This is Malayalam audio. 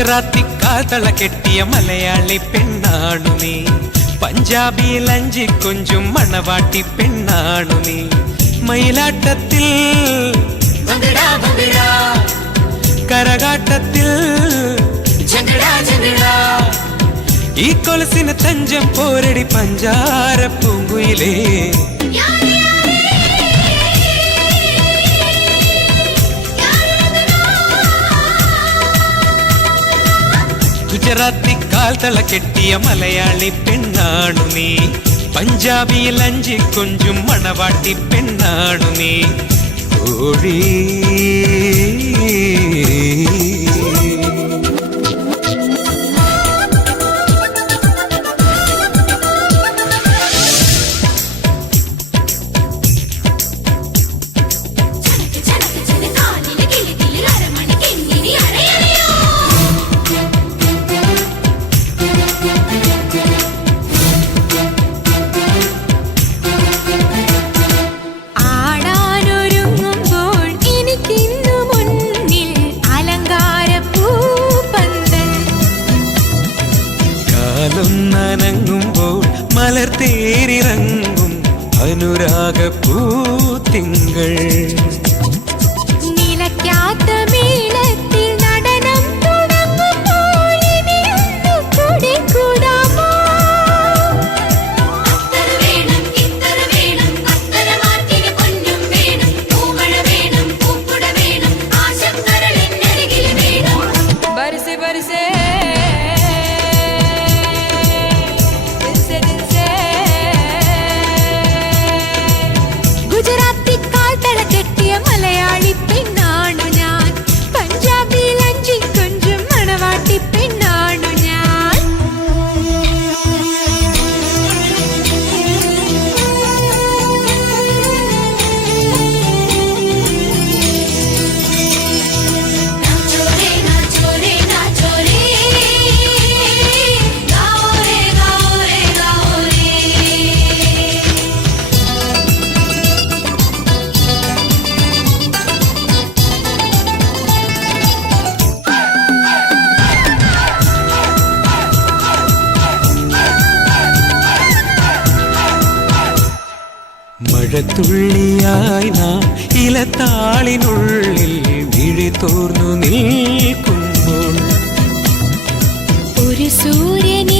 ഗുജറാത്തി കാതള കെട്ടിയ മലയാളി പെണ്ണാണു നീ, പഞ്ചാബിയിൽ അഞ്ചി കൊഞ്ചും മണവാട്ടി പെണ്ണാണു നീ. മയിലാട്ടത്തിൽ കരകാട്ടത്തിൽ ഈ കൊലസിന് തഞ്ചം പോരടി പഞ്ചാര പൂങ്കുയിലേ. ഗുജറാത്തി കാൽത്തള കെട്ടിയ മലയാളി പെണ്ണാണു നീ, പഞ്ചാബിയിൽ അഞ്ചി കൊഞ്ചും മണവാട്ടി പെണ്ണാണു നീ. ഓഴി നനങ്ങുമ്പോൾ മലർ തേരിറങ്ങും അനുരാഗപ്പൂത്തിങ്കൾ. നിലയ്ക്കാത്ത മേളത്തിൽ നടനം തുടങ്ങുമ്പോൾ ഇനിയൊന്നു കൂടെ കൂടാമോ? അത്തര വേണം ഇത്തര വേണം അത്തര മാറ്റിന് പൊന്നും വേണം, പൂമഴ വേണം പൂക്കുട വേണം, ആശക്കരളിനരികിൽ വേണം. ബർസെ ബർസെ മലയാളി പെണ്ണാണു ഞാൻ, പഞ്ചാബിയിൽ അഞ്ചി കൊഞ്ചും മണവാട്ടി പെണ്ണാണു ഞാൻ. മഴത്തുള്ളിയായി നാം ഇലത്താളിനുള്ളിൽ വിഴി തോർന്നു നിൽക്കുമ്പോൾ ഒരു സൂര്യനെ